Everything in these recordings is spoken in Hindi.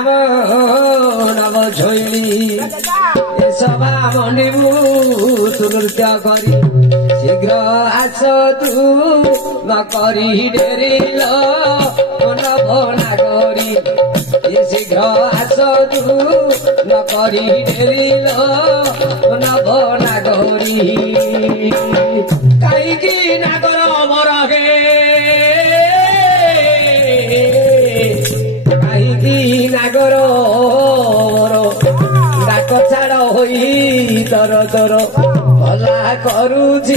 नाम नव झोइली सभा मनिबु तु नृत्य करी शीघ्र आस तू नकरी डेरिल नभ नागरी शीघ्र आस तू नकरी डेरिल नभ नागरी काईकी नागर अमर हे काईकी नागर डाक छाड़ होई तर तर भला करुची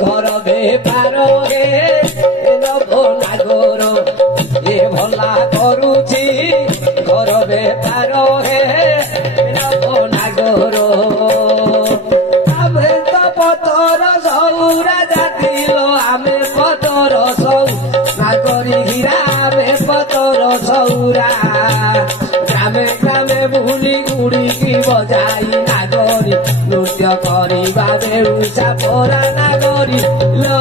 घर बेपार हे नभ नागर ए भला करुची घर बेपार हे नभ नागर आमे तो पतर सौरा जातिल आमे पतर सौ नागरी हीरा आमे पतर सौरा ग्रामे ग्रामे बुली गुड़ी की बजाई नागरी नृत्य करिबा बेरुसा पोरा नागरी लो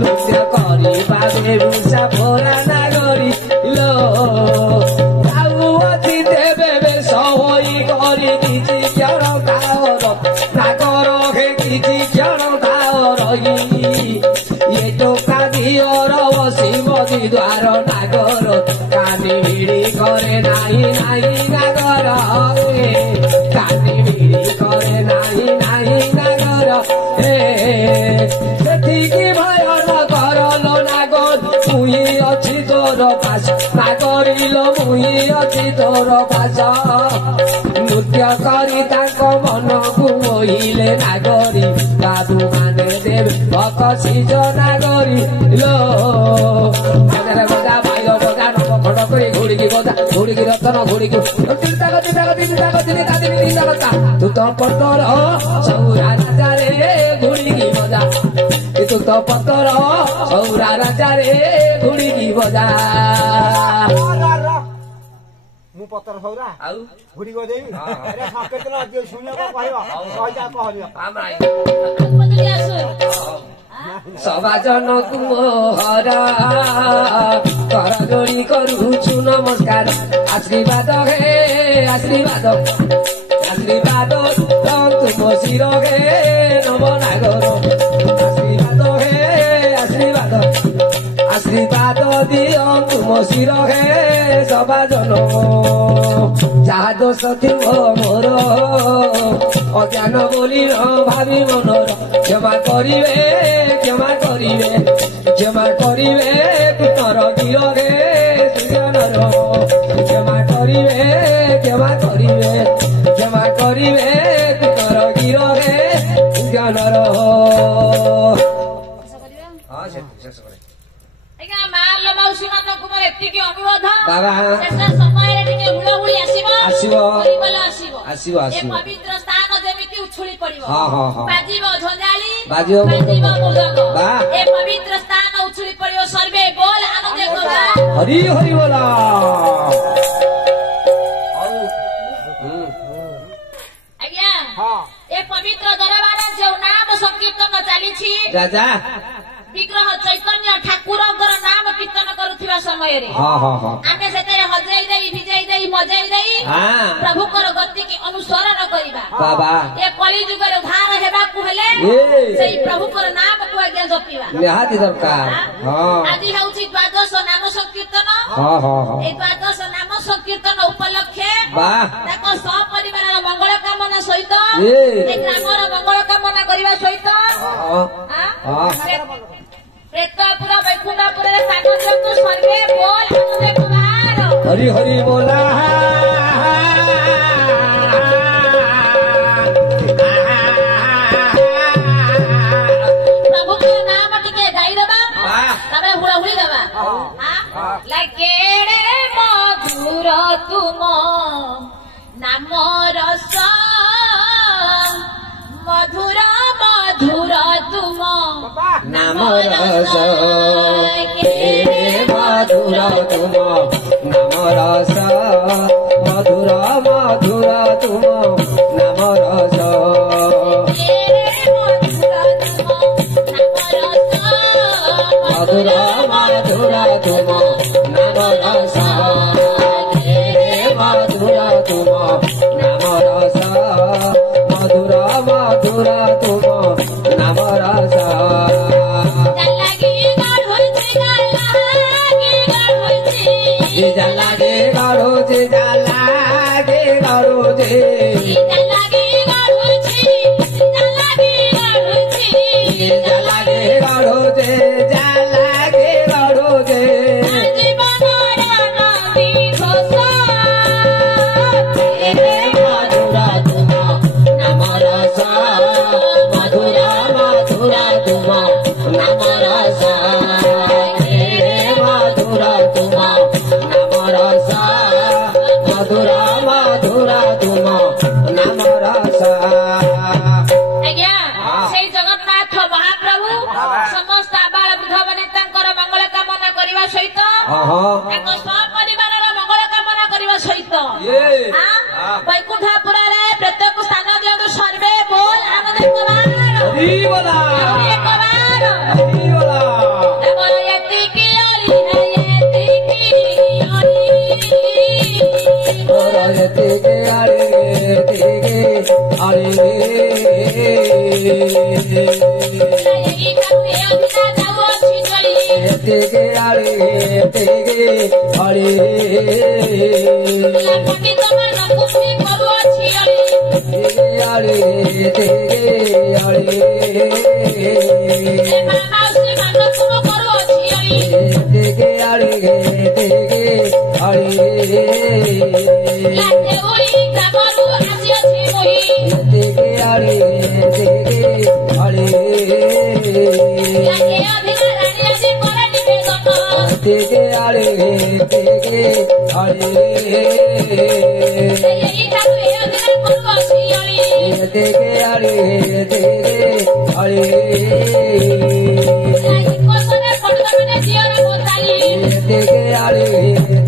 नृत्य करिबा बेरुसा पोरा नागरी लो आउ अति देवे बेस होई करी किछि क्षण कावर नागर हे किछि क्षण कावर ये टोका दियर बसी द्वार नागर कानी भिड़ी करे नाही नाही नागर कानी भिड़ी करे नाही नाही नागर सेठिकी भय नगर लो नागर मुई अछि तोर पास नागरिल मुई अछि तोर पास नृत्य करी ताको मनकु मोहिले नागरी साधु माने देव भकसिज नागरी लो आगरे बजा भाइलो बजा नव खड करी घोड़ी की रतन घोड़ी की तीनटा तू तो पतर सौरा राजा रे घोड़ी की बजा तू तो पतर सौरा राजा रे घोड़ी की बजा मु पतर सौरा आउ घोड़ी को देई अरे संकेत न जे सुनियो को कहयो कहजा कहलियो सभाजन कुमोहर कर जोड़ी करुछु नमस्कार आशीर्वाद हे आशीर्वाद आशीर्वाद तुम शिर हे नव नागर आशीर्वाद हे आशीर्वाद आशीर्वाद दियो तुम शिर हे सभाजन जहा दोष थिव मोर अज्ञान बोली न भावी मनर क्षमा करिवे क्षमा करिवे पुतर गिर हे सुजनर क्षमा करिवे पुतर गिर हे सुजनर पवित्र स्थान जेमिति उछुली पड़िबो बाजिबो झंझाली बाजिबो ए पवित्र स्थान उछुली पड़िबो सर्वे बोल आनंद करा हरि हरि बोला आज्ञा ए पवित्र दरबार जो नाम संकीर्तन चली छी राजा विग्रह चैतन्य ठाकुर नाम कीर्तन करुवा समय आमे से हजाई दे भिजाई दे मजाई दे प्रभु गति की अनुसरण करवा ये कली जुग उद्धार हेबाकु हेले सेई प्रभु नाम को आगे जपिवा निहाती दरकार आज हेउची द्वादश नाम संकीर्तन ए द्वादश नाम संकीर्तन उपलक्षे ताको सब परिवार मंगल कामना सहित ए ग्रामर मंगल कामना करबा सहित प्रेतपुर वैकुंठपुर सागरपुर सर्वे बोल आनंद कुमार हरि हरि बोला प्रभु के नाम टिके गाई देबा तबे हुड़ा हुड़ी देबा लगे मधुर तुम नाम रस मधुर मधुर तुम नाम रस मधुर तुम नाम रस मधुर मधुर तुम नाम रस मधुर मधुर तुम नाम रस জালাগে গড়ছে জালাগে গড়ছে জালাগে গড়ছে জালাগে গড়ছে জালাগে গড়ছে জালাগে গড়ছে ବୈକୁଣ୍ଠପୁରରେ ପ୍ରତ୍ୟେକ ସ୍ଥାନ ଦିଅନ୍ତୁ ସର୍ବେ ବୋଲ ଆନନ୍ଦ ଏତିକି Take